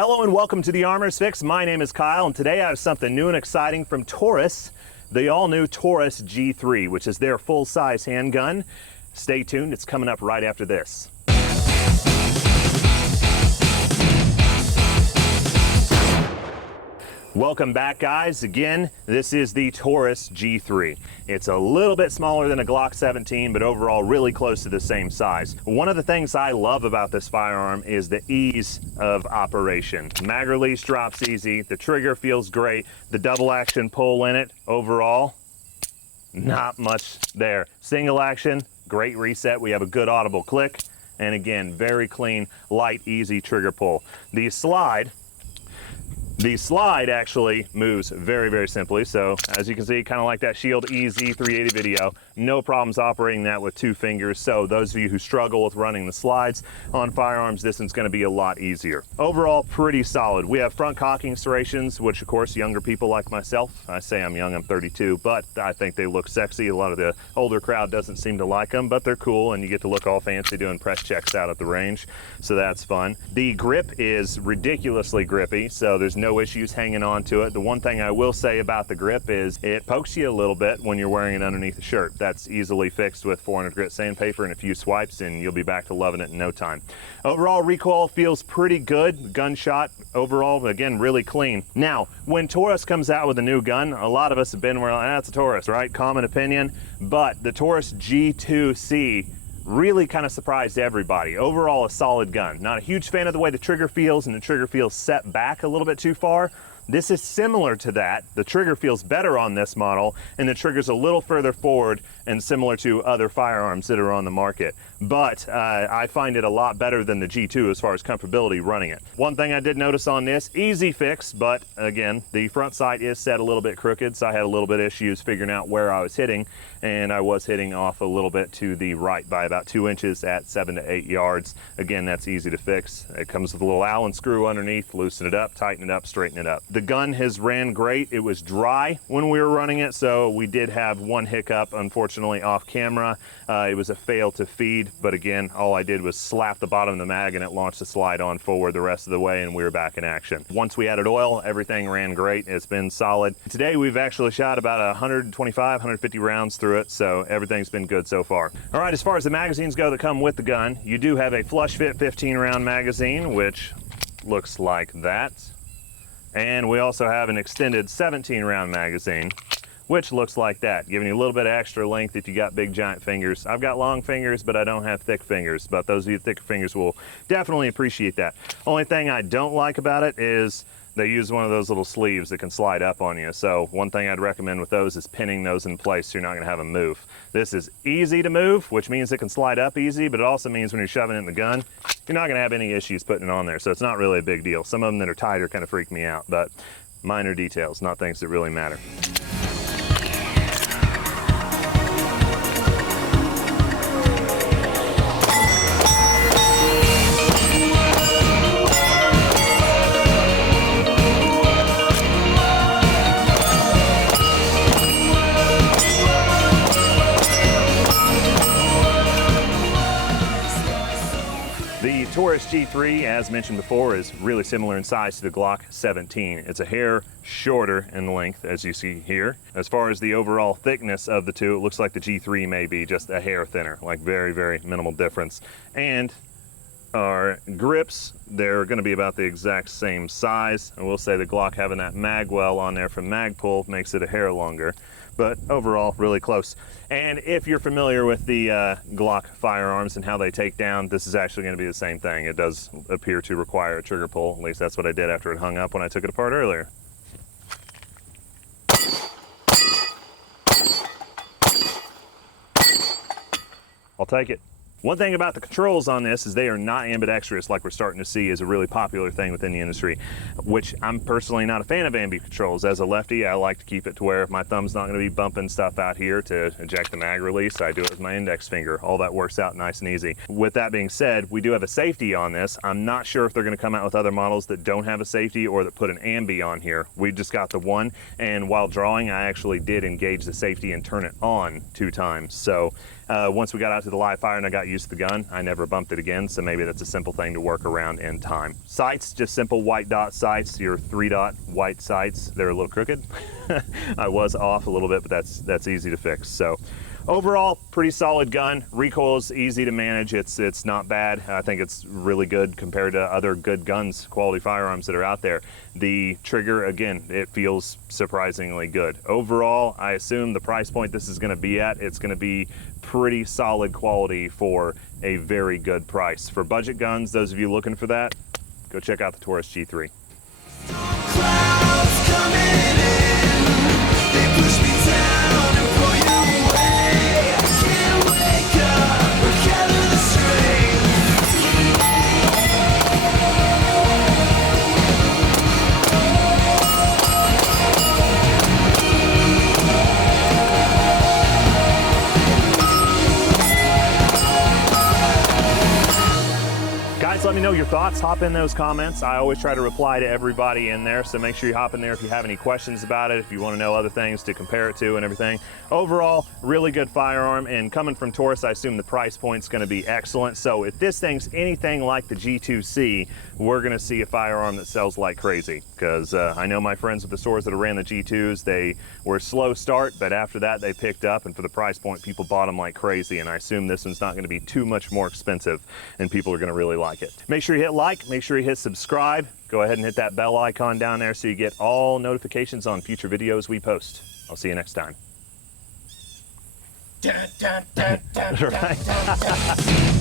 Hello and welcome to the Armor's Fix. My name is Kyle, and today I have something new and exciting from TAURUS, the all-new TAURUS G3, which is their full-size handgun. Stay tuned, it's coming up right after this. Welcome back, guys. Again, this is the TAURUS G3. It's a little bit smaller than a Glock 17, but overall really close to the same size. One of the things I love about this firearm is the ease of operation. Mag release drops easy, the trigger feels great, the double action pull in it, overall, not much there. Single action, great reset, we have a good audible click, and again, very clean, light, easy trigger pull. The slide actually moves very, very simply. So as you can see, kind of like that Shield EZ 380 video, no problems operating that with 2 fingers. So those of you who struggle with running the slides on firearms, this one's gonna be a lot easier. Overall, pretty solid. We have front cocking serrations, which of course, younger people like myself, I say I'm young, I'm 32, but I think they look sexy. A lot of the older crowd doesn't seem to like them, but they're cool and you get to look all fancy doing press checks out at the range. So that's fun. The grip is ridiculously grippy, so there's no issues hanging on to it. The one thing I will say about the grip is it pokes you a little bit when you're wearing it underneath the shirt. That's easily fixed with 400 grit sandpaper and a few swipes and you'll be back to loving it in no time. Overall recoil feels pretty good. Gunshot overall, again, really clean. Now, when TAURUS comes out with a new gun, a lot of us have been, well, that's a TAURUS, right? Common opinion, but the TAURUS G2C really kind of surprised everybody. Overall, a solid gun. Not a huge fan of the way the trigger feels, and the trigger feels set back a little bit too far. This is similar to that. The trigger feels better on this model, and the trigger's a little further forward and similar to other firearms that are on the market. But I find it a lot better than the G2 as far as comfortability running it. One thing I did notice on this, easy fix, but again, the front sight is set a little bit crooked, so I had a little bit of issues figuring out where I was hitting, and I was hitting off a little bit to the right by about 2 inches at 7 to 8 yards. Again, that's easy to fix. It comes with a little Allen screw underneath, loosen it up, tighten it up, straighten it up. The gun has ran great. It was dry when we were running it, so we did have one hiccup, unfortunately, off camera. It was a fail to feed, but again, all I did was slap the bottom of the mag and it launched the slide on forward the rest of the way and we were back in action. Once we added oil, everything ran great. It's been solid. Today, we've actually shot about 125, 150 rounds through it, so everything's been good so far. All right, as far as the magazines go that come with the gun, you do have a flush fit 15 round magazine, which looks like that. And we also have an extended 17 round magazine, which looks like that, giving you a little bit of extra length if you got big giant fingers. I've got long fingers, but I don't have thick fingers, but those of you with thicker fingers will definitely appreciate that. Only thing I don't like about it is they use one of those little sleeves that can slide up on you. So one thing I'd recommend with those is pinning those in place so you're not gonna have them move. This is easy to move, which means it can slide up easy, but it also means when you're shoving it in the gun, you're not gonna have any issues putting it on there. So it's not really a big deal. Some of them that are tighter kind of freak me out, but minor details, not things that really matter. The TAURUS G3, as mentioned before, is really similar in size to the Glock 17. It's a hair shorter in length, as you see here. As far as the overall thickness of the two, it looks like the G3 may be just a hair thinner, like very, very minimal difference. And our grips, they're gonna be about the exact same size. I will say the Glock having that mag well on there from mag pull makes it a hair longer, but overall really close. And if you're familiar with the Glock firearms and how they take down, this is actually gonna be the same thing. It does appear to require a trigger pull, at least that's what I did after it hung up when I took it apart earlier. I'll take it. One thing about the controls on this is they are not ambidextrous like we're starting to see is a really popular thing within the industry, which I'm personally not a fan of ambi controls. As a lefty, I like to keep it to where if my thumb's not gonna be bumping stuff out here to eject the mag release, I do it with my index finger. All that works out nice and easy. With that being said, we do have a safety on this. I'm not sure if they're gonna come out with other models that don't have a safety or that put an ambi on here. We just got the one, and while drawing, I actually did engage the safety and turn it on 2 times. So Once we got out to the live fire and I got used to the gun, I never bumped it again, so maybe that's a simple thing to work around in time. Sights, just simple white dot sights, your 3-dot white sights. They're a little crooked. I was off a little bit, but that's easy to fix. So overall, pretty solid gun. Recoil is easy to manage. It's not bad. I think it's really good compared to other good guns, quality firearms that are out there. The trigger, again, it feels surprisingly good. Overall, I assume the price point this is going to be at, it's going to be pretty solid quality for a very good price. For budget guns, those of you looking for that, go check out the TAURUS G3. Clouds coming in, they push me down and pull you away. I can't wake up or gather the strength. Guys, let me know your thoughts. Hop in those comments. I always try to reply to everybody in there, so make sure you hop in there if you have any questions about it, if you want to know other things to compare it to and everything. Overall, really good firearm, and coming from TAURUS, I assume the price point's going to be excellent. So if this thing's anything like the G2C, we're going to see a firearm that sells like crazy, because I know my friends with the stores that ran the G2s, they were a slow start, but after that they picked up, and for the price point, people bought them like crazy, and I assume this one's not going to be too much more expensive, and people are going to really like it. Make sure you hit like, make sure you hit subscribe. Go ahead and hit that bell icon down there so you get all notifications on future videos we post. I'll see you next time. Dun, dun, dun, dun, dun, dun, dun.